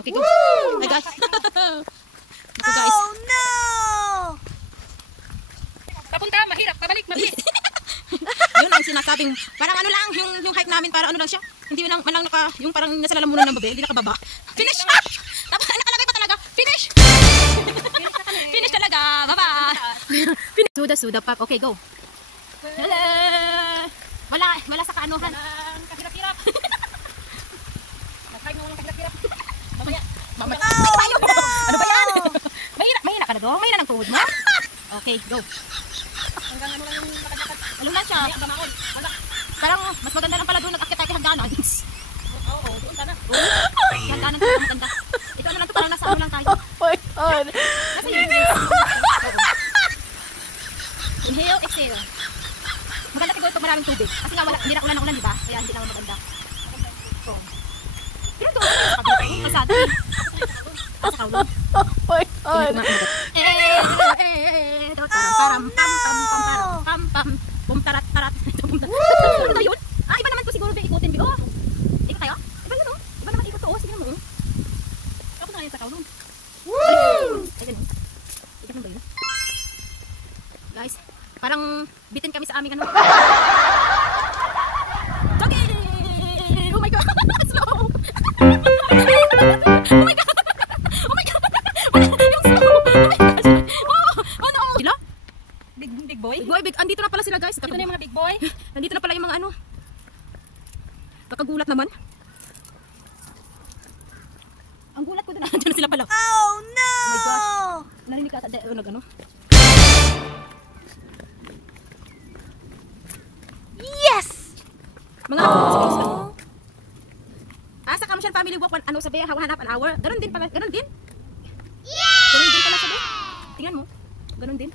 Okay, go. Hi guys. Ito guys. Oh no! Papunta, mahirap, pabalik, mabilis. Yun ang sinasabing, parang ano lang, yung height namin, para ano lang siya. Hindi lang, man lang yung parang nasa lalamunan ng babe, hindi nakababa. Finish! Tapos nakalagay pa talaga, finish! Finish talaga, bye-bye! Suda, pap. Okay, go. Hello! Wala sa kaanuhan. Kahirap-hirap. Nag-try mo lang kahirap-hirap. Mamaya. Ay, tayo! Ano ba yan? Mahina ka na doon. Mahina ng tuhod mo? Okay, go. Hanggang ano lang yung lakad-lakad. Ano lang siya? Mamaya, bamaon. Wala. Parang mas maganda lang pala doon nag-akit tayo kay hagdanan. Oo, doon ka na. Hagdanan ko maganda. Ito ano lang to, parang nasa ano lang tayo. Oh my God! Nasa yun. Inhale, exhale. Maganda siguro pag maraming tubig. Kasi nga hindi na ulan, di ba? Kaya hindi naman maganda. So. Pero doon, kasado. Sa kaulong. Oh my God! Param pam pam pum tarat. Ano yun? Ah, iba naman to siguro ba ikutin bilo. Ikot tayo? Iba yun, oh. Iba naman ikot to, oh. Sige naman. Ako na ngayon sa kaulong. Ay, ganun. Ikot mo ba yun? Guys, parang bitin kami sa aming ano. Okay! Oh my God! Slow! Oh my God! Oh my God! Yung slow! Oh no! Sila? Big boy. Big boy, andito na pala sila guys. Ito na yung mga big boy. Nandito na pala yung mga ano. Kakagulat naman. Ang gulat ko doon, andyan na sila pala. Oh no! Oh my gosh. Narinig ka ata, nag-ano? Yes! Mga oh. Sa Kamusyan Family Walk, ano sabi, half an hour. Ganon din pala, ganon din. Yeah! Ganon din pala sabi. Tingnan mo. Ganon din.